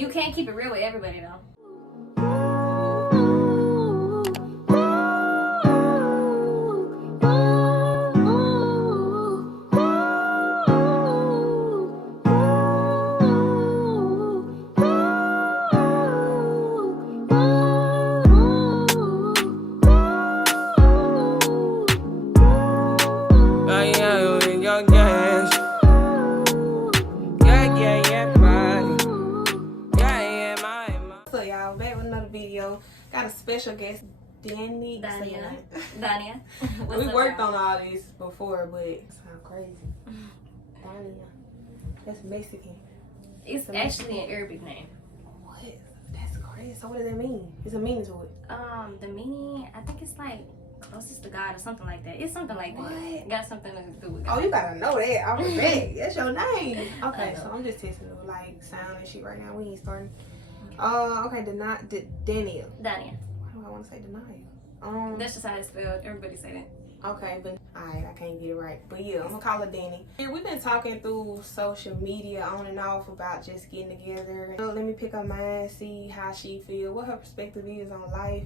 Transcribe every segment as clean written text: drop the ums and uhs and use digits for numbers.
You can't keep it real with everybody though. So y'all, back with another video. Got a special guest, Dania. We worked on all this before, but it sounds crazy. Dania. That's Mexican. It's actually an Arabic name. What? That's crazy. So what does that mean? It's a meaning to it. The meaning, I think it's like closest to God or something like that. It's something like that. What? Got something to do with God. Oh, you gotta know that off the bat. That's your name. Okay, so I'm just testing the like sound and shit right now. We ain't starting. Okay, Daniel. Dania. Why do I want to say Daniel? That's just how it's spelled. Everybody say that. Okay, but alright, I can't get it right. But yeah, I'm gonna call her Danny. Yeah, we've been talking through social media on and off about just getting together. So let me pick her mind, see how she feel, what her perspective is on life.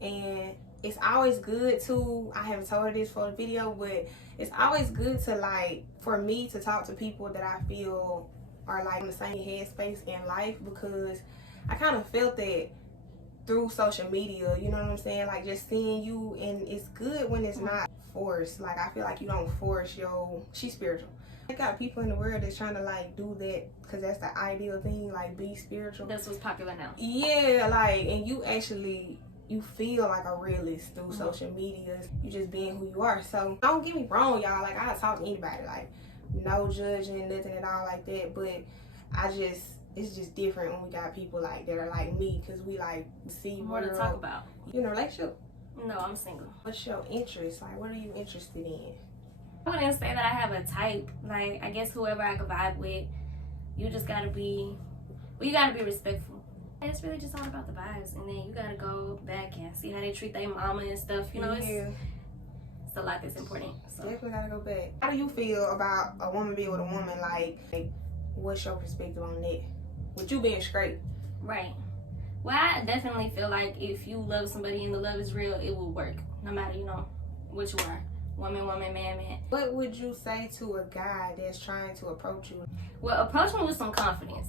And it's always good to, I haven't told her this for the video, but it's always good to like, for me to talk to people that I feel are like in the same headspace in life, because I kind of felt that through social media, you know what I'm saying? Like just seeing you, and it's good when it's not forced. Like I feel like you don't force she's spiritual. I got people in the world that's trying to like do that because that's the ideal thing, like be spiritual. That's what's popular now. Yeah, like, and you feel like a realist through social media. You just being who you are. So don't get me wrong, y'all. Like I talk to anybody, like no judging, nothing at all like that. But it's just different when we got people like that are like me, because we like see More to talk about. You in a relationship? No, I'm single. What's your interest? Like, what are you interested in? I wouldn't say that I have a type. Like, I guess whoever I could vibe with, you just gotta be, well, you gotta be respectful. It's really just all about the vibes, and then you gotta go back and see how they treat their mama and stuff. You know, it's a lot that's important. So. Definitely gotta go back. How do you feel about a woman being with a woman? Like what's your perspective on that? With you being straight. Right. Well, I definitely feel like if you love somebody and the love is real, it will work. No matter, you know, what you are. Woman, man. What would you say to a guy that's trying to approach you? Well, approach me with some confidence,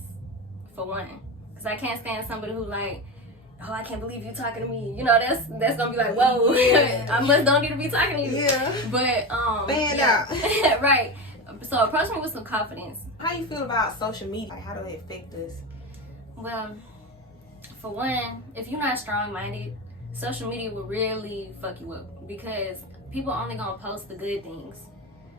for one. Because I can't stand somebody who like, oh, I can't believe you talking to me. You know, that's going to be like, whoa, yeah. I must don't need to be talking to you. Yeah. But, Band yeah. out. Right. So approach me with some confidence. How you feel about social media? Like, how do it affect us? Well, for one, if you're not strong-minded, social media will really fuck you up, because people only gonna post the good things,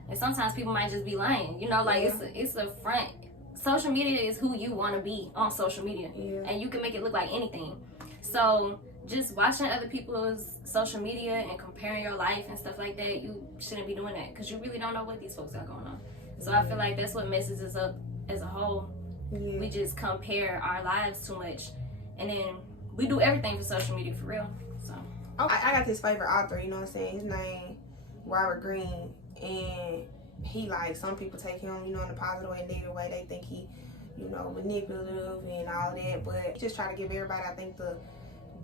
and sometimes people might just be lying. You know, like it's a front. Social media is who you want to be on social media, and you can make it look like anything. So just watching other people's social media and comparing your life and stuff like that, you shouldn't be doing that, because you really don't know what these folks got going on. So I feel like that's what messes us up as a whole. Yeah. We just compare our lives too much, and then we do everything for social media for real. So I got this favorite author, you know what I'm saying? His name Robert Greene, and he, like, some people take him, you know, in a positive way and negative way. They think he, you know, manipulative and all that, but he just try to give everybody, I think, the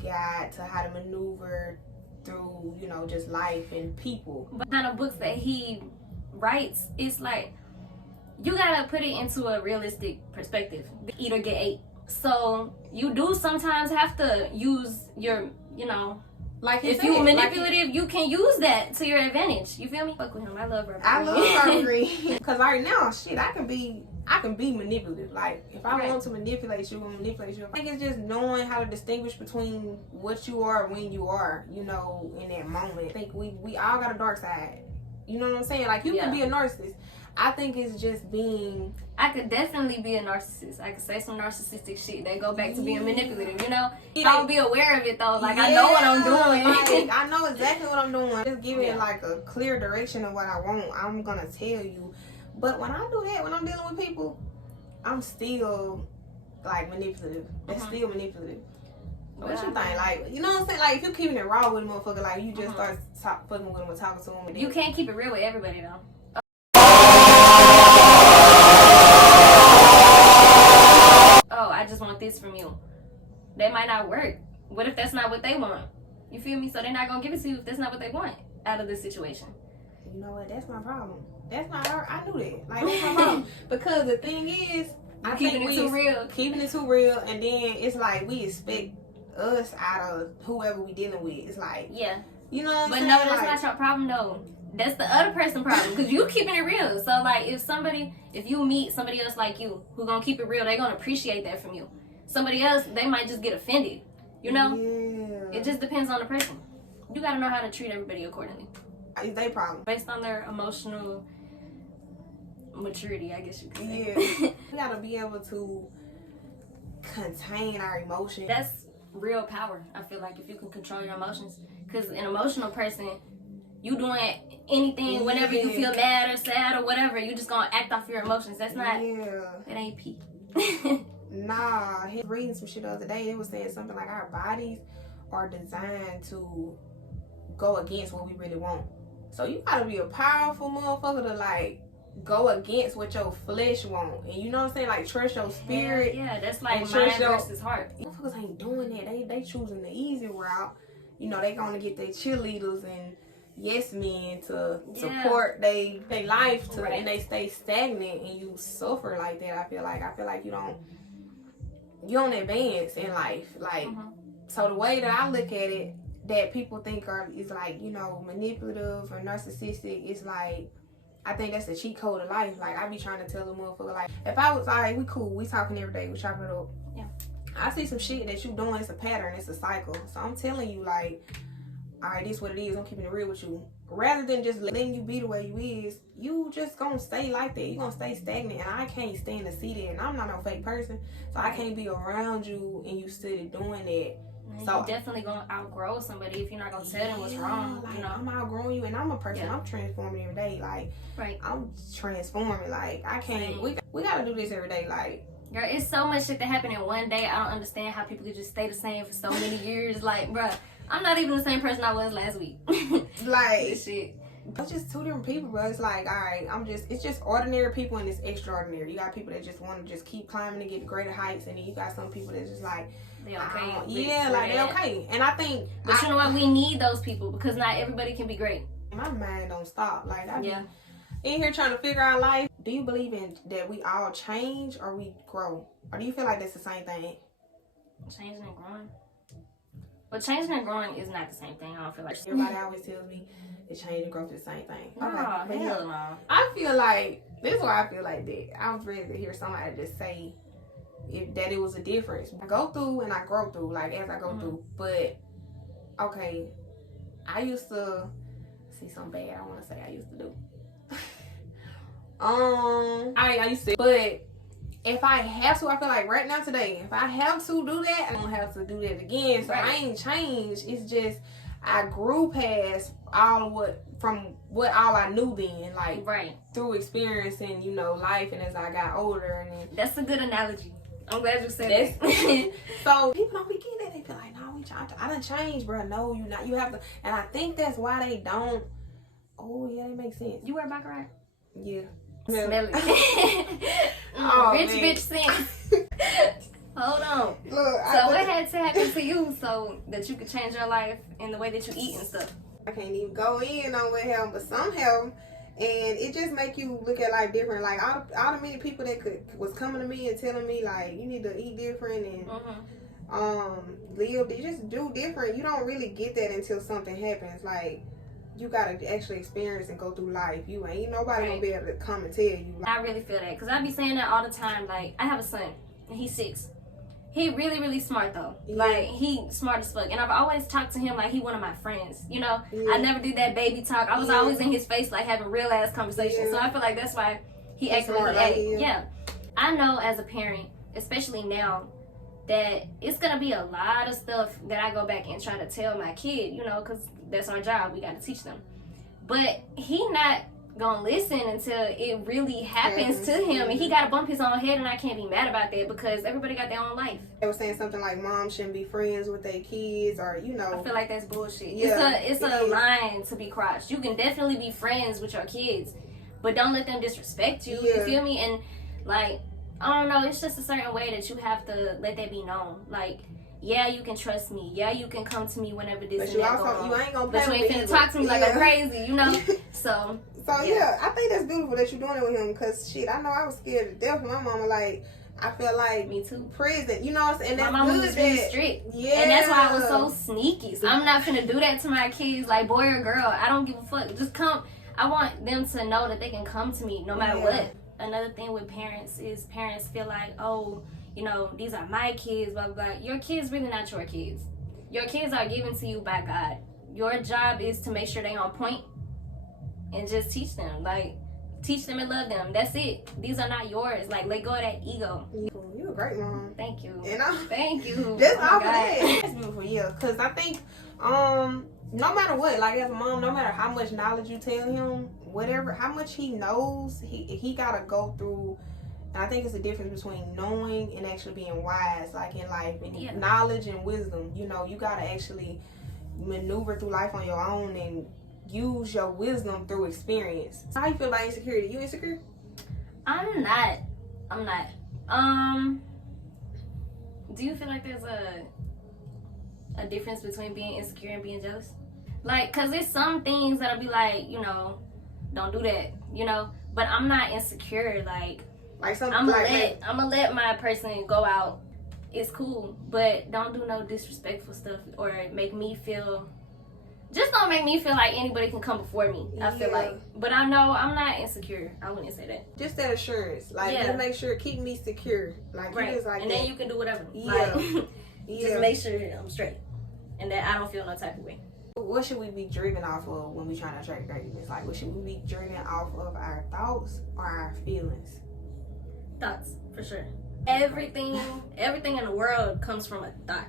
guide to how to maneuver through, you know, just life and people. But the kind of books that he writes, it's like you gotta put it into a realistic perspective. Eat or get ate. So you do sometimes have to use your, you know, like if you're manipulative, you can use that to your advantage. You feel me? Fuck with him. I love Robert Greene. I love Robert Greene. Because right now, shit, I can be manipulative. Like, if I want to manipulate you, I'm gonna manipulate you. I think it's just knowing how to distinguish between what you are when you are, you know, in that moment. I think we all got a dark side. You know what I'm saying? Like, you can be a narcissist. I think it's just being... I could definitely be a narcissist. I could say some narcissistic shit that go back to being manipulative, you know? I don't be aware of it, though. Like, I know what I'm doing. Like, I know exactly what I'm doing. Just give it, like, a clear direction of what I want. I'm gonna tell you. But when I do that, when I'm dealing with people, I'm still, like, manipulative. That's still manipulative. What you think? Like, you know what I'm saying? Like, if you're keeping it raw with a motherfucker, like, you just start fucking with him and talking to him. You can't keep it real with everybody, though. Oh, I just want this from you. That might not work. What if that's not what they want? You feel me? So they're not gonna give it to you if that's not what they want out of this situation. You know what? That's my problem. That's not her. I knew that. Like, that's my problem. Because the thing is, I keeping think it too real. Keeping it too real, and then it's like we expect us out of whoever we dealing with. It's like, yeah, you know what I'm but saying? no, that's like, not your problem though. That's the other person's problem because you keeping it real. So like, if you meet somebody else like you who gonna keep it real, they gonna appreciate that from you. Somebody else, they might just get offended. You know, yeah. It just depends on the person. You gotta know how to treat everybody accordingly. It's their problem. Based on their emotional maturity, I guess you could say. Yeah. We gotta be able to contain our emotions. That's real power, I feel like, if you can control your emotions. Because an emotional person, you doing anything whenever you feel mad or sad or whatever, you just gonna act off your emotions. That's not, it ain't pee. Nah, he reading some shit the other day. It was saying something like our bodies are designed to go against what we really want. So you gotta be a powerful motherfucker to like go against what your flesh want. And you know what I'm saying? Like trust your spirit. Yeah, that's like mind versus heart. Motherfuckers ain't doing that. They choosing the easy route. You know, they gonna get their cheerleaders and yes men to support they life to and they stay stagnant and you suffer like that. I feel like you don't advance in life. Like so the way that I look at it that people think is like, you know, manipulative or narcissistic, it's like I think that's the cheat code of life. Like I be trying to tell a motherfucker like if I was alright, we cool, we talking every day, we chopping it up. Yeah. I see some shit that you doing, it's a pattern, it's a cycle. So I'm telling you like, alright, this is what it is, I'm keeping it real with you. Rather than just letting you be the way you is, you just gonna stay like that. You gonna stay stagnant and I can't stand to see that and I'm not no fake person. So I can't be around you and you still doing that. So you're definitely gonna outgrow somebody if you're not gonna tell them what's wrong. Like, you know, I'm outgrowing you, and I'm a person. I'm transforming every day. Like, I'm transforming. Like, I can't. We gotta do this every day. Like, girl, it's so much shit that happened in one day. I don't understand how people could just stay the same for so many years. Like, bruh, I'm not even the same person I was last week. Like, this shit. It's just two different people, bro. It's like, all right, it's just ordinary people and it's extraordinary. You got people that just want to just keep climbing and get to greater heights, and then you got some people that's just like, they okay. They okay. And I think, but you know what? We need those people because not everybody can be great. My mind don't stop. Like I be in here trying to figure out life. Do you believe in that we all change or we grow, or do you feel like that's the same thing? Changing and growing. But changing and growing is not the same thing. I don't feel like everybody always tells me that change and growth is the same thing. Hell no. I feel like this is why I feel like that. I was ready to hear somebody just say that it was a difference. I go through and I grow through, like as I go through. But okay, I used to see something bad. I want to say I used to do. I used to, but if I have to, I feel like right now today, if I have to do that, I don't have to do that again. So I ain't changed. It's just I grew past all I knew then, like through experience and you know life, and as I got older. And that's a good analogy. I'm glad you said that. So people don't be getting that. They feel like, no, I done changed, bro. No, you not. You have to. And I think that's why they don't. Oh yeah, that makes sense. You wear baccarat? Yeah. Smell it. Rich bitch scent. Hold on. Look, so what had to happen to you so that you could change your life in the way that you eat and stuff? I can't even go in on what happened, but some happened, and it just make you look at life different. Like all the many people that was coming to me and telling me like you need to eat different and live, you just do different. You don't really get that until something happens. Like you gotta actually experience and go through life. You ain't nobody gonna be able to come and tell you. Like, I really feel that because I be saying that all the time. Like I have a son and he's 6. He really, really smart though. Yeah. Like he smart as fuck. And I've always talked to him like he one of my friends. You know, I never did that baby talk. I was always in his face like having real ass conversations. So I feel like that's why he acted like he acted. Yeah. I know as a parent, especially now, that it's gonna be a lot of stuff that I go back and try to tell my kid, you know, because that's our job. We gotta teach them. But he not gonna listen until it really happens to him, and he gotta bump his own head, and I can't be mad about that because everybody got their own life. They were saying something like moms shouldn't be friends with their kids, or you know. I feel like that's bullshit. It's a line to be crossed. You can definitely be friends with your kids, but don't let them disrespect you. You feel me? And like I don't know, it's just a certain way that you have to let that be known. Like, yeah, you can trust me. Yeah, you can come to me whenever this But and you that also, go on. you ain't gonna But play you with ain't me finna talk to me like I'm Yeah. crazy, you know? So yeah, I think that's beautiful that you're doing it with him. Cause shit, I know I was scared to death with my mama. Like, I felt like me too. prison. You know what I'm saying? And My that's mama good was really that- strict. Yeah. And that's why I was so sneaky. So I'm not finna do that to my kids, like boy or girl. I don't give a fuck. Just come. I want them to know that they can come to me no matter what. Another thing with parents is parents feel like, oh, you know, these are my kids, blah, blah, blah. Your kids really not your kids. Your kids are given to you by God. Your job is to make sure they on point and just teach them. Like, teach them and love them. That's it. These are not yours. Like, let go of that ego. You're a great mom. Thank you. And I, Thank you. Just Oh my off of God. that. That's beautiful, yeah. Cause I think, no matter what, like as a mom, no matter how much knowledge you tell him, whatever, how much he knows, he gotta go through. And I think it's a difference between knowing and actually being wise, like in life, and knowledge and wisdom. You know, you gotta actually maneuver through life on your own and use your wisdom through experience. How you feel about insecurity? You insecure? I'm not. Do you feel like there's a difference between being insecure and being jealous? Like, cause there's some things that'll be like, you know, don't do that, you know. But I'm not insecure. Like something I'm like gonna let my person go out. It's cool, but don't do no disrespectful stuff or make me feel. Just don't make me feel like anybody can come before me. I feel like, but I know I'm not insecure. I wouldn't say that. Just that assurance, like just make sure keep me secure, like right. Just like and that. then you can do whatever. Yeah, like, just make sure I'm straight and that I don't feel no type of way. What should we be driven off of when we trying to attract greatness? Like, what should we be driven off of, our thoughts or our feelings? Thoughts, for sure. Everything in the world comes from a thought.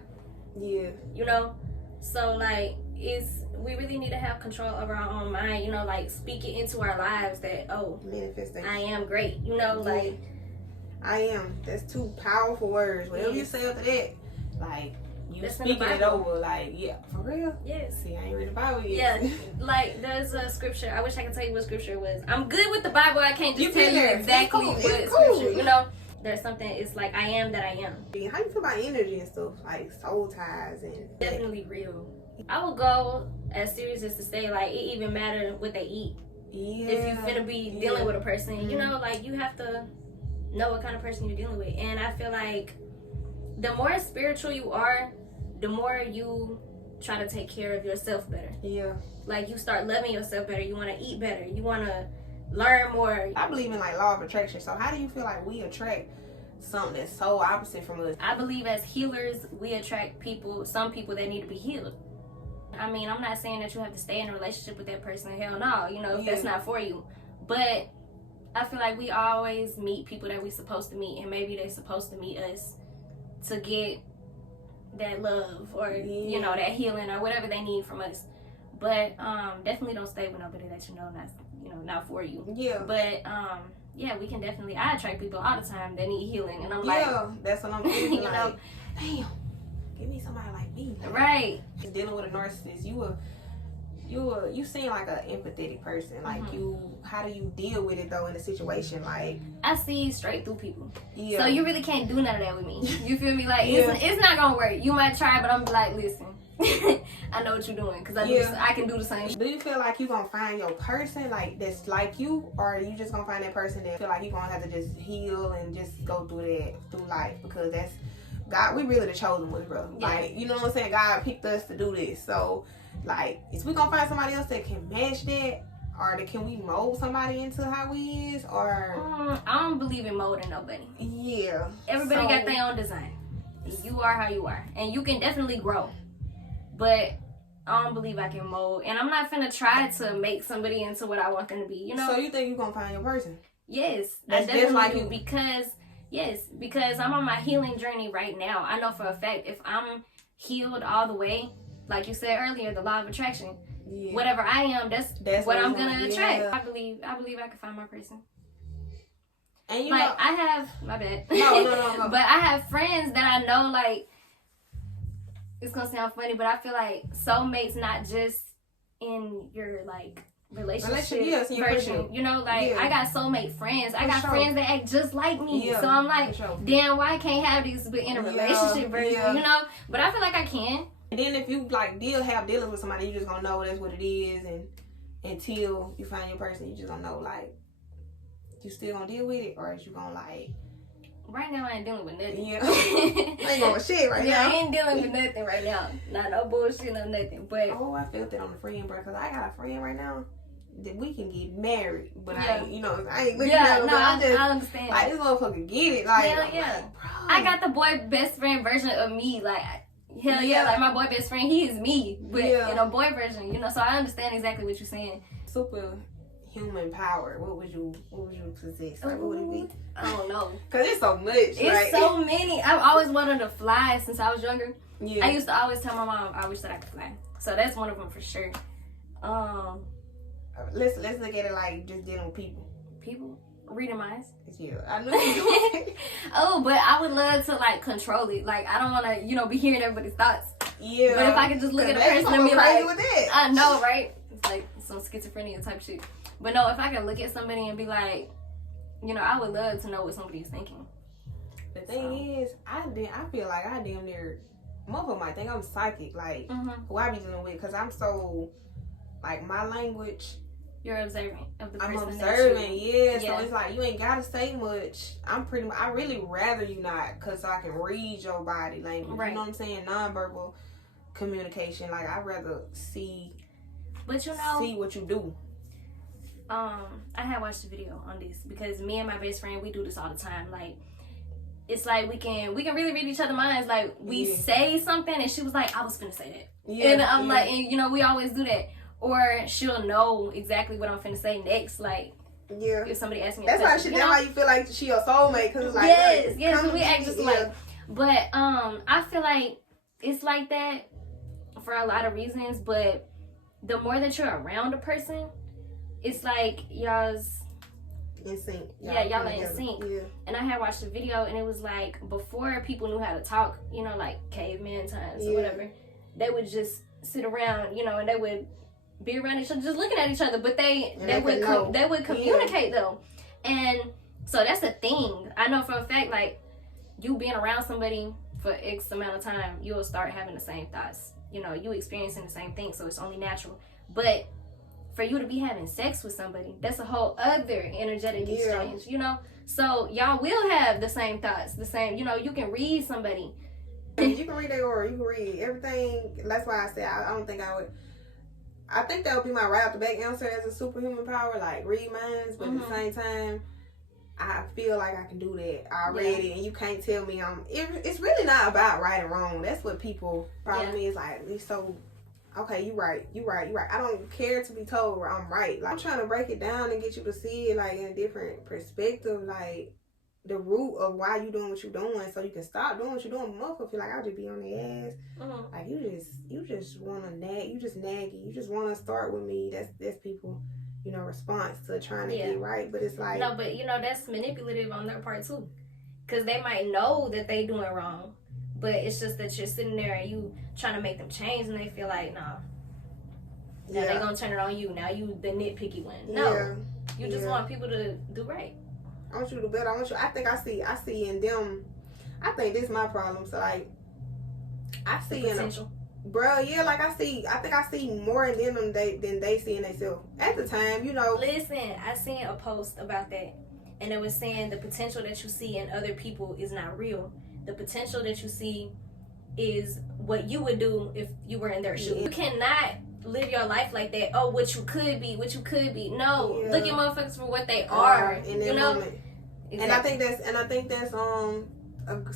Yeah. You know, so like we really need to have control over our own mind, you know, like speak it into our lives that, oh, manifestation. I am great, you know, like I am. That's two powerful words. Whatever you say after that, like you speaking it over, like for real. Yes. See, I ain't read the Bible yet. Yeah, like there's a scripture. I wish I could tell you what scripture it was. I'm good with the Bible. I can't just tell you exactly what scripture. You know, there's something. It's like I am that I am. How you feel about energy and stuff, like soul ties and definitely real. I would go as serious as to say, like, it even matter what they eat. Yeah. If you're finna be dealing with a person, you know, like, you have to know what kind of person you're dealing with. And I feel like the more spiritual you are, the more you try to take care of yourself better. Yeah. Like, you start loving yourself better. You want to eat better. You want to learn more. I believe in, like, law of attraction. So how do you feel like we attract something that's so opposite from us? I believe as healers, we attract some people that need to be healed. I mean, I'm not saying that you have to stay in a relationship with that person. Hell no, you know, if that's not for you. But I feel like we always meet people that we're supposed to meet, and maybe they're supposed to meet us to get that love or, you know, that healing or whatever they need from us. But definitely don't stay with nobody that not for you. Yeah. But yeah, we can definitely. I attract people all the time that need healing, and I'm like, that's what I'm thinking. you know, damn. Give me somebody like me. Right. Dealing with a narcissist, you seem like an empathetic person. Like how do you deal with it though in a situation? Like I see straight through people. Yeah. So you really can't do none of that with me. You feel me? Like it's not gonna work. You might try, but I'm like, listen, I know what you're doing because I can do the same. Do you feel like you gonna find your person like that's like you, or are you just gonna find that person that feel like you gonna have to just heal and just go through life because that's God, we really the chosen ones, bro. Yeah. Like, you know what I'm saying? God picked us to do this. So, like, is we gonna find somebody else that can match that? Or can we mold somebody into how we is? Or I don't believe in molding nobody. Yeah. Everybody got their own design. You are how you are. And you can definitely grow. But I don't believe I can mold. And I'm not finna try to make somebody into what I want them to be, you know? So you think you're gonna find your person? Yes. That's I definitely like do because I'm on my healing journey right now. I know for a fact if I'm healed all the way, like you said earlier, the law of attraction, whatever I am, that's what I'm gonna attract. I believe I can find my person. And you like know, I have my bad. No. But I have friends that I know, like, it's gonna sound funny, but I feel like soulmates not just in your like relationship yes, yeah, version. You know, like Yeah. I got soulmate friends. I For got sure. friends that act just like me. Yeah, So I'm like, for sure. damn, why I can't have these but in a Yeah, relationship version, yeah. you know? But I feel like I can. And then if you like have dealings with somebody, you just gonna know that's what it is, and until you find your person, you just gonna know like you still gonna deal with it, or is you gonna like. Right now, I ain't dealing with nothing. Yeah. I ain't going with shit right now. I ain't dealing with nothing right now. Not no bullshit, no nothing. But oh, I felt it on the friend, bro. Cause I got a friend right now that we can get married, but Yeah. I ain't looking at her. no, But I'm just I understand. like this motherfucker get it. Like, Hell I'm yeah. like, bro. I got the boy best friend version of me. Like, hell yeah. Like my boy best friend, he is me, but in a boy version. You know, so I understand exactly what you're saying. Super human power. What would you possess? Like, what would it be? I don't know. Cause it's so much. It's like, so many. I've always wanted to fly since I was younger. Yeah. I used to always tell my mom I wish that I could fly. So that's one of them for sure. Let's look at it like just dealing with people. People reading minds. Yeah, I know you. Oh, but I would love to like control it. Like I don't want to, be hearing everybody's thoughts. Yeah. But if I could just look at a person and be like, with that. I know, right? It's like some schizophrenia type shit. But no, if I could look at somebody and be like, I would love to know what somebody's thinking. The thing is, I feel like I damn near, motherfucker might think I'm psychic, like who I be dealing with, cause I'm so, like my language. You're observant of the person. I'm observant, yeah. So it's like you ain't gotta say much. I really rather you not, cause I can read your body language. Right. You know what I'm saying? Nonverbal communication. Like I'd rather see. But see what you do. I had watched a video on this because me and my best friend, we do this all the time. Like, it's like we can really read each other's minds. Like we say something and she was like, I was finna say that. Yeah, and I'm like, and we always do that. Or she'll know exactly what I'm finna say next. Like, if somebody asks me a question. That's why you feel like she your soulmate. Cause it's like, yes, we act just like. But I feel like it's like that for a lot of reasons. But the more that you're around a person, it's like y'all's in sync. Y'all are in sync. Yeah. And I had watched a video and it was like before people knew how to talk, like caveman times or whatever, they would just sit around, and they would be around each other, just looking at each other, but they would communicate though. And so that's the thing. I know for a fact, like you being around somebody for X amount of time, you'll start having the same thoughts. You experiencing the same thing, so it's only natural. But for you to be having sex with somebody, that's a whole other energetic exchange, So y'all will have the same thoughts, the same, you can read somebody. You can read their aura, you can read everything. That's why I said I don't think I would. I think that would be my right off the back answer as a superhuman power, like read minds, but at the same time, I feel like I can do that already, and you can't tell me it's really not about right and wrong. That's what people problem is, like it's so. Okay, you right. I don't care to be told where I'm right. Like, I'm trying to break it down and get you to see it like in a different perspective, like the root of why you doing what you're doing, so you can stop doing what you're doing. Motherfucker feel like I'll just be on their ass. Like you just wanna nag, you just naggy, you just wanna start with me. That's people, response to trying to get right. But it's like no, but that's manipulative on their part too, because they might know that they doing wrong. But it's just that you're sitting there and you trying to make them change, and they feel like, nah. Now they gonna turn it on you. Now you the nitpicky one. No, you just want people to do right. I want you to do better. I think I see in them. I think this is my problem. So like, I see the potential. Bro, like I think I see more in them than they see in themselves. At the time, Listen, I seen a post about that, and it was saying the potential that you see in other people is not real. The potential that you see is what you would do if you were in their shoes. You cannot live your life like that. Oh, what you could be. No, look at motherfuckers for what they are. In that moment. Exactly. And I think that's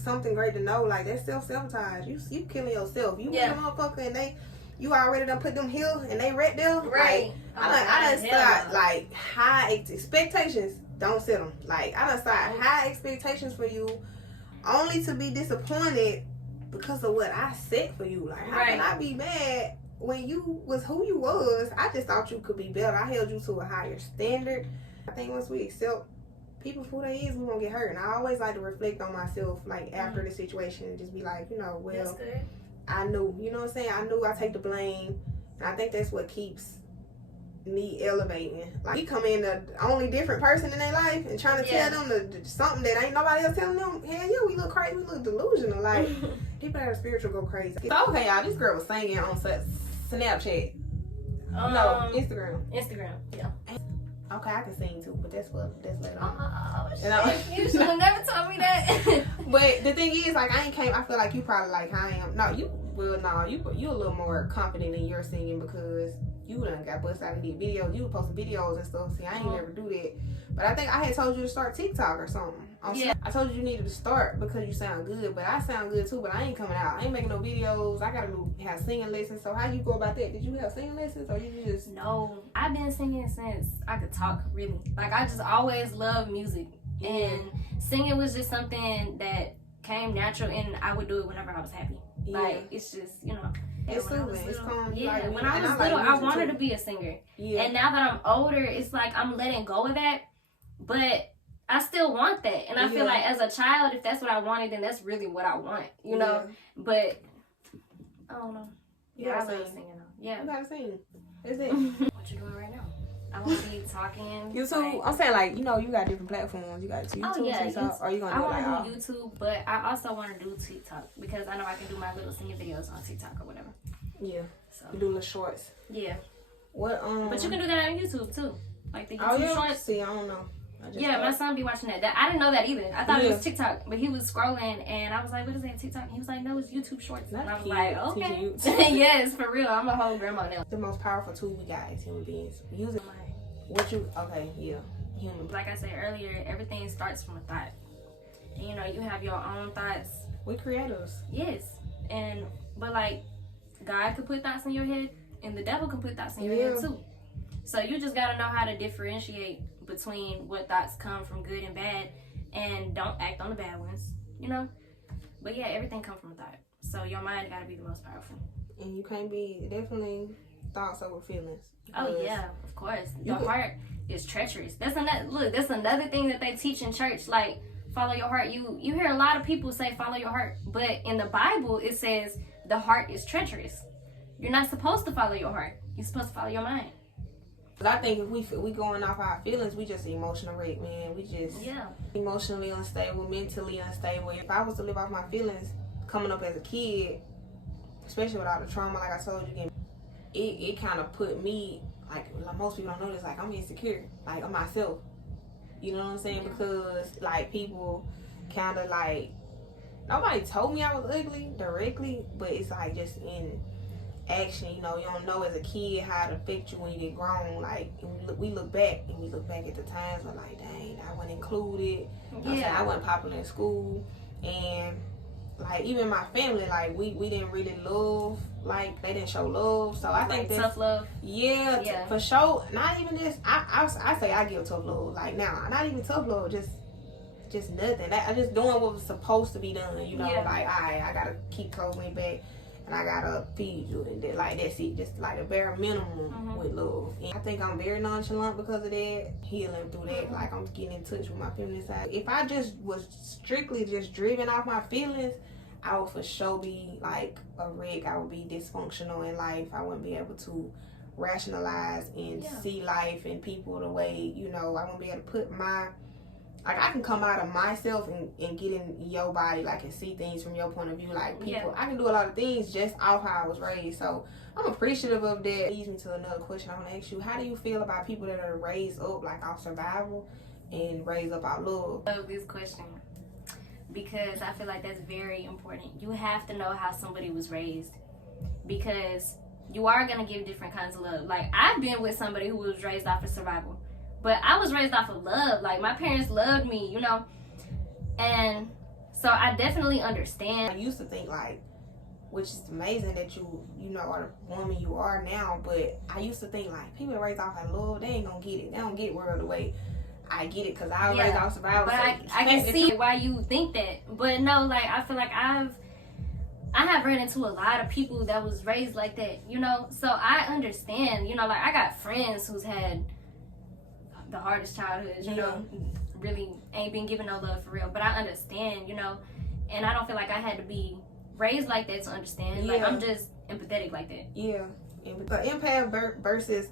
something great to know. Like that's self-sabotage. You killing yourself. You meet a motherfucker and you already done put them here and they right there. Right. Like, I done start like high expectations. Don't set them. Like I done start high expectations for you, only to be disappointed because of what I set for you. Like, how can I be mad when you was who you was? I just thought you could be better. I held you to a higher standard. I think once we accept people for who they is, we won't get hurt. And I always like to reflect on myself, like after the situation, and just be like, well, I knew, I knew I take the blame. And I think that's what keeps need elevating. Like, we come in the only different person in their life and trying to tell them something that ain't nobody else telling them. Hell yeah, we look crazy, we look delusional. Like, people that are spiritual go crazy. So, okay, y'all, this girl was singing on Snapchat. No, Instagram. Yeah. Okay, I can sing too, but that's later on. Oh, shit. You should have never told me that. But the thing is, like, I feel like you probably like how I am. No, you a little more confident in your singing because you done got bust out and did videos. You were posting videos and stuff. See, I ain't never do that. But I think I had told you to start TikTok or something. Yeah. I told you needed to start because you sound good, but I sound good too, but I ain't coming out. I ain't making no videos. I gotta have singing lessons. So how you go about that? Did you have singing lessons or you just... No, I've been singing since I could talk, really. Like, I just always loved music. Yeah. And singing was just something that came natural and I would do it whenever I was happy. Yeah. Like, it's just, you know. It's soothing. It's calm. Yeah, like, when I was little, I wanted to be a singer. Yeah. And now that I'm older, it's like I'm letting go of that. But I still want that. And I feel like as a child, if that's what I wanted, then that's really what I want, you know? But, I don't know. Yeah, I love singing though. Yeah. You gotta sing. That's it. What you doing right now? I want to be talking. YouTube, like, I'm saying, like, you know, you got different platforms. You got YouTube, TikTok, or you gonna do I like want to do YouTube, but I also want to do TikTok because I know I can do my little singing videos on TikTok or whatever. Yeah. So You do little shorts. yeah. What But you can do that on YouTube too, like the YouTube shorts. See, I don't know. My son be watching that. I didn't know that either. I thought it was TikTok, but he was scrolling, and I was like, "What is that TikTok?" And he was like, "No, it's YouTube Shorts." And I was like, "Okay, yes, for real. I'm a whole grandma now." The most powerful tool we got as human beings. Use it. Human. Like I said earlier, everything starts from a thought, and you know, you have your own thoughts. We creators. Yes, but like, God could put thoughts in your head, and the devil can put thoughts in your head too. So you just gotta know how to differentiate between what thoughts come from good and bad, and don't act on the bad ones, you know. But yeah, everything comes from a thought. So your mind gotta be the most powerful. And you can't be definitely thoughts over feelings. Oh yeah, of course. The heart is treacherous. That's another thing that they teach in church. Like, follow your heart. You hear a lot of people say follow your heart, but in the Bible it says the heart is treacherous. You're not supposed to follow your heart. You're supposed to follow your mind. But I think if we going off our feelings, we just emotional wreck, man. We just emotionally unstable, mentally unstable. If I was to live off my feelings coming up as a kid, especially with all the trauma, like I told you, it kind of put me, like most people don't know this, like I'm insecure, like I'm myself. You know what I'm saying? Because like people kind of like, nobody told me I was ugly directly, but it's like just in action, you know, you don't know as a kid how it affect you when you get grown. Like, we look back at the times where like, dang, I wasn't included. I wasn't popular in school, and like even my family, like we didn't really love, like they didn't show love. So I think that's tough love. Yeah, for sure. Not even this. I say I give tough love. Like now, not even tough love. Just nothing. I just doing what was supposed to be done. You know, like I gotta keep closing back. And I gotta feed you, and that's it, just like a bare minimum with love. And I think I'm very nonchalant because of that, healing through that. Like I'm getting in touch with my feminine side. If I just was strictly just driven off my feelings, I would for sure be like a wreck. I would be dysfunctional in life. I wouldn't be able to rationalize and see life and people the way, you know, I wouldn't be able to put like I can come out of myself and get in your body, like, and see things from your point of view. Like people, I can do a lot of things just off how I was raised. So I'm appreciative of that. Leads me to another question I want to ask you. How do you feel about people that are raised up like off survival and raised up out love? I love this question because I feel like that's very important. You have to know how somebody was raised because you are going to give different kinds of love. Like I've been with somebody who was raised off of survival. But I was raised off of love. Like, my parents loved me, you know? And so I definitely understand. I used to think, like, which is amazing that you know, are the woman you are now. But I used to think, like, people raised off of love, they ain't gonna get it. They don't get world the way I get it because I was raised off survival. But so I can see why you think that. But no, like, I feel like I have ran into a lot of people that was raised like that, you know? So I understand, you know, like, I got friends who's had the hardest childhood, you know, really ain't been given no love for real. But I understand, you know, and I don't feel like I had to be raised like that to understand. Like I'm just empathetic like that. Yeah, empath versus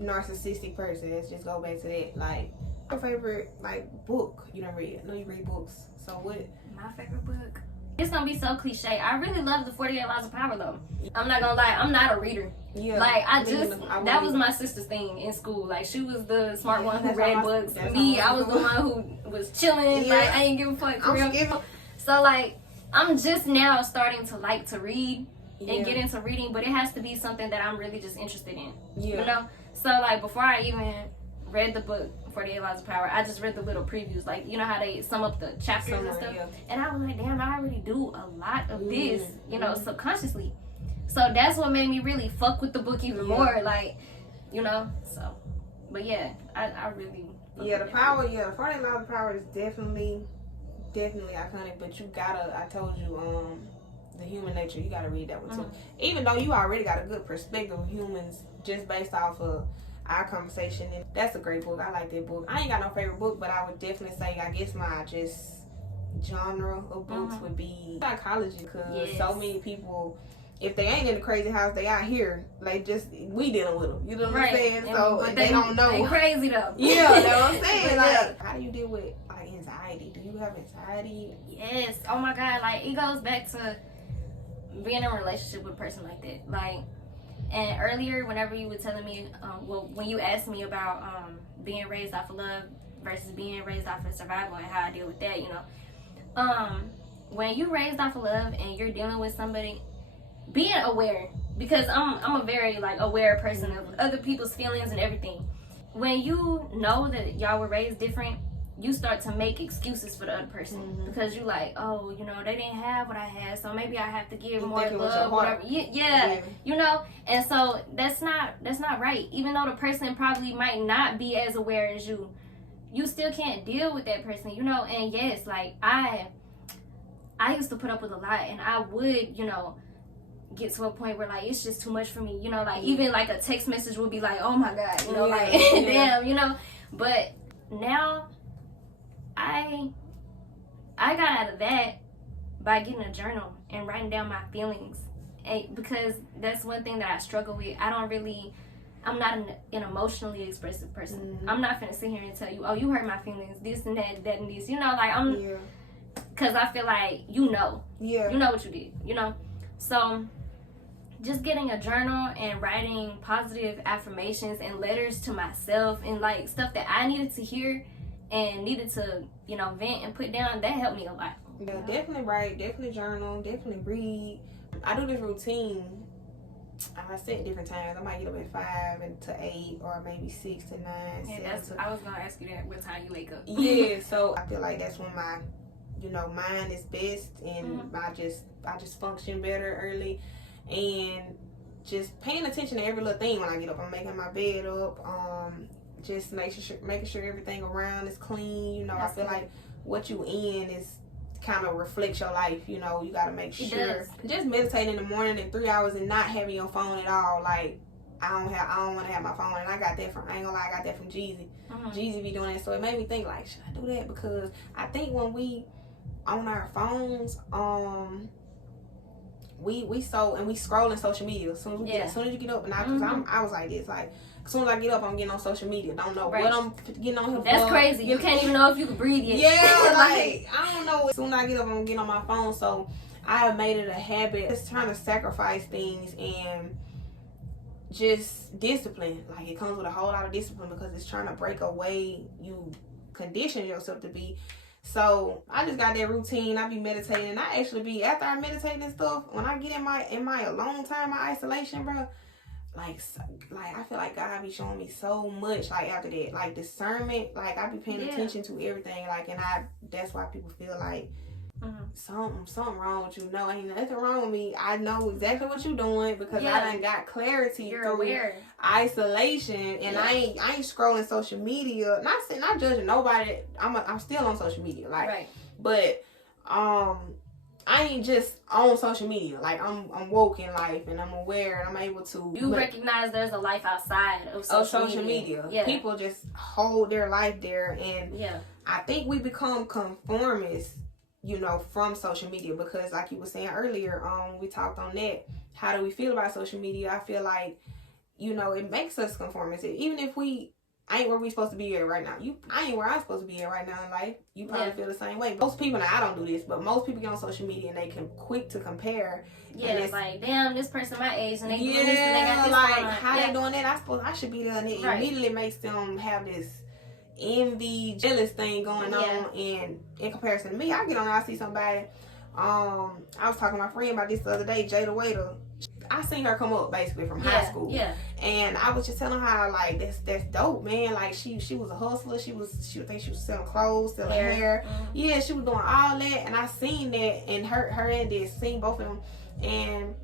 narcissistic person. Let's just go back to that. Like, your favorite like book you done read? I know you read books. So what? My favorite book. It's gonna be so cliche. I really love the 48 Laws of Power though. I'm not gonna lie, I'm not a reader. Yeah. Like that was my sister's thing in school. Like she was the smart one who read books. Me, I was the one who was chilling. Yeah. Like I ain't give a fuck for real. So like I'm just now starting to like to read and get into reading, but it has to be something that I'm really just interested in. Yeah. You know? So like before I even read the book 48 Laws of Power, I just read the little previews, like you know how they sum up the chapters and stuff, and I was like, damn, I already do a lot of this, you know, subconsciously. So that's what made me really fuck with the book even more, like, you know. So, but yeah, I really the power, 48 Laws of Power is definitely iconic. But you gotta, I told you, the human nature, you gotta read that one too. Even though you already got a good perspective of humans just based off of our conversation, and that's a great book. I like that book. I ain't got no favorite book, but I would definitely say, I guess my just genre of books would be psychology, because so many people, if they ain't in the crazy house, they out here, like just we dealing with them. You know what I'm saying? So but they don't know. They crazy though. Yeah, you know what I'm saying? Like, how do you deal with like anxiety? Do you have anxiety? Yes. Oh my God. Like it goes back to being in a relationship with a person like that. Like. And earlier, whenever you were telling me, when you asked me about being raised off of love versus being raised off of survival and how I deal with that, you know, when you raised off of love and you're dealing with somebody, being aware, because I'm a very like aware person of other people's feelings and everything. When you know that y'all were raised different, you start to make excuses for the other person because you like, oh, you know, they didn't have what I had, so maybe I have to give more love, whatever. Yeah, you know, and so that's not right. Even though the person probably might not be as aware as you, you still can't deal with that person, you know. And yes, like I used to put up with a lot, and I would, you know, get to a point where like it's just too much for me, you know, like even like a text message would be like, oh my God, you know, like damn, you know. But now I got out of that by getting a journal and writing down my feelings, because that's one thing that I struggle with. I'm not an emotionally expressive person. I'm not finna sit here and tell you, oh, you hurt my feelings, this and that and this, you know, like because I feel like you know what you did, you know. So just getting a journal and writing positive affirmations and letters to myself and like stuff that I needed to hear and needed to, you know, vent and put down, that helped me a lot. Yeah, definitely write, definitely journal, definitely read. I do this routine. I set different times. I might get up at 5 and to 8, or maybe 6 to 9. Yeah, I was gonna ask you that. What time you wake up? Yeah, so I feel like that's when my, you know, mind is best, and I just function better early, and just paying attention to every little thing when I get up. I'm making my bed up. Just making sure everything around is clean. You know, I feel like what you in is kind of reflects your life. You know, you got to make sure. Just meditate in the morning and 3 hours and not having your phone at all. Like I don't want to have my phone, and I got that from, I ain't gonna lie, I got that from Jeezy. Jeezy be doing that, so it made me think like, should I do that? Because I think when we on our phones, we scrolling social media as soon as you get up, and I was like this, like as soon as I get up, I'm getting on social media. Don't know what I'm getting on here for. That's crazy. You can't even know if you can breathe yet. Yeah, like I don't know. As soon as I get up, I'm getting on my phone. So I have made it a habit, just trying to sacrifice things and just discipline. Like it comes with a whole lot of discipline, because it's trying to break away you condition yourself to be. So I just got that routine. I be meditating, and I actually be, after I meditate and stuff, when I get in my alone time, my isolation, bro, like I feel like God be showing me so much, like after that, like discernment, like I be paying attention to everything, like, and that's why people feel like something wrong with you. No, ain't nothing wrong with me. I know exactly what you're doing, because I done got clarity. You're through aware. Isolation, and I ain't scrolling social media. Not judging nobody. I'm still on social media, like, but I ain't just on social media. Like I'm woke in life, and I'm aware, and I'm able to. You recognize there's a life outside of social media. Yeah. People just hold their life there, and I think we become conformists, you know, from social media, because like you were saying earlier, we talked on that. How do we feel about social media? I feel like you know, it makes us conformist. Even if we ain't where we supposed to be at right now. I ain't where I'm supposed to be at right now in life. You probably feel the same way. Most people, now I don't do this, but most people get on social media and they can quick to compare. Yeah, it's like, damn, this person my age and they doing this and they got this like, going on. How they doing that? I should be there. And it immediately makes them have this envy, jealous thing going on. And in comparison to me, I get on there, I see somebody. I was talking to my friend about this the other day, Jada Waiter. I seen her come up basically from high school. Yeah. And I was just telling her, like, that's dope, man. Like, she was a hustler. She think she was selling clothes, selling hair. Mm-hmm. Yeah, she was doing all that. And I seen that, and her and this, seen both of them. And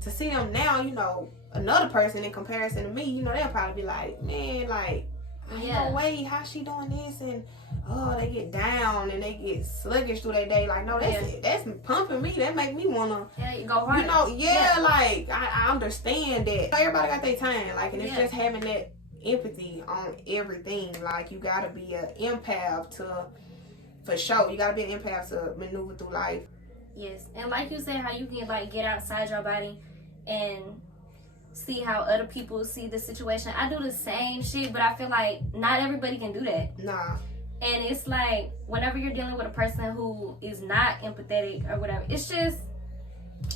to see them now, you know, another person in comparison to me, you know, they'll probably be like, man, like, no way, how she doing this? And they get down and they get sluggish through their day. Like, no, that's pumping me. That make me wanna you go hard. You know, like I understand that everybody got their time. Like, and it's just having that empathy on everything. Like, you gotta be an empath for sure. You gotta be an empath to maneuver through life. Yes, and like you said, how you can like get outside your body and see how other people see the situation. I do the same shit, but I feel like not everybody can do that. Nah. And it's like, whenever you're dealing with a person who is not empathetic or whatever, it's just,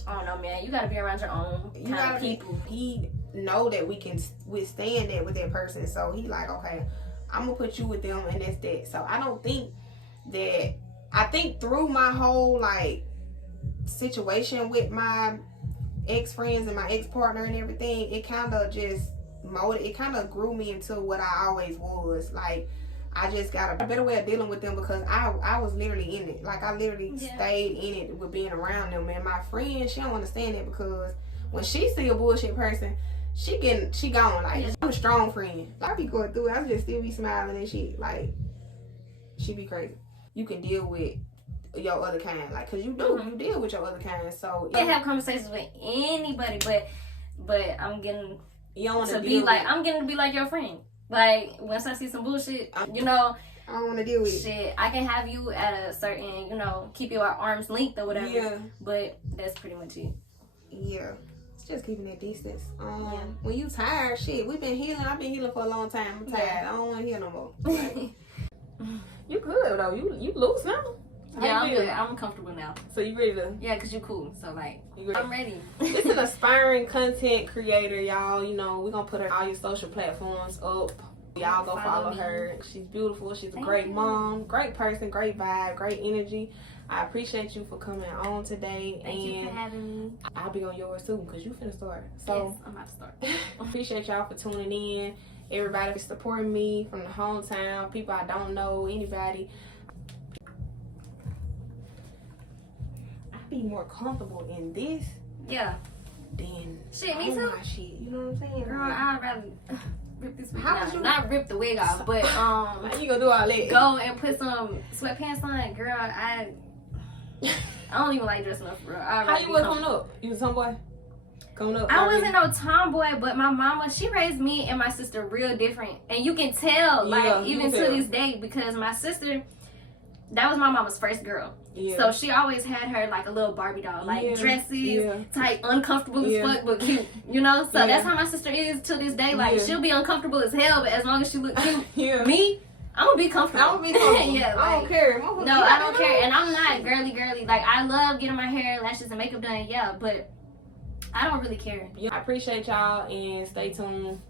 I don't know, man. You gotta be around your own kind of people. He know that we can withstand that with that person, so he like, okay, I'm gonna put you with them, and that's that. So I don't think that. I think through my whole like situation with my ex-friends and my ex-partner and everything, it kind of just molded. It kind of grew me into what I always was. Like, I just got a better way of dealing with them because I was literally in it. Like, I literally stayed in it with being around them. And my friend, she don't understand that because when she see a bullshit person, she gone. Like, I'm a strong friend. Like, I be going through it. I just still be smiling and shit. Like, she be crazy. You can deal with your other kind. Like, cause you deal with your other kind. So you can have conversations with anybody, but I'm getting to be like your friend. Like, once I see some bullshit, you know, I don't want to deal with shit. I can have you at a certain, you know, keep you at arm's length or whatever. Yeah. But that's pretty much it. Yeah. It's just keeping that distance. When you tired, shit, we've been healing. I've been healing for a long time. I'm tired. I don't want to heal no more. Like, you good though. You loose now. I'm good. I'm comfortable now. So you ready to? Yeah, cause you cool. So like, I'm ready. This is an aspiring content creator, y'all. You know, we're gonna put her all your social platforms up. Y'all go follow her. She's beautiful. She's a great mom, great person, great vibe, great energy. I appreciate you for coming on today. Thank you for having me. I'll be on yours too, cause you finna start. So yes, I'm about to start. Appreciate y'all for tuning in. Everybody for supporting me from the hometown, people I don't know, anybody. Be more comfortable in this than shit. Me too. My shit. You know what I'm saying? Girl, I'd rather rip this wig off. Not rip the wig off, but how you gonna do all that? Go and put some sweatpants on. Girl, I don't even like dressing up for real. How you was coming up? You was tomboy? Coming up? I wasn't no tomboy, but my mama, she raised me and my sister real different, and you can tell, like, even to this day, because my sister, that was my mama's first girl. Yeah. So she always had her like a little Barbie doll, like dresses, tight, uncomfortable as fuck, but cute, you know? So that's how my sister is to this day. Like, she'll be uncomfortable as hell, but as long as she look cute, me, I'm gonna be comfortable. I'm gonna be comfortable. Like, I don't care. No, I don't care. And I'm not girly. Like, I love getting my hair, lashes, and makeup done, but I don't really care. I appreciate y'all and stay tuned.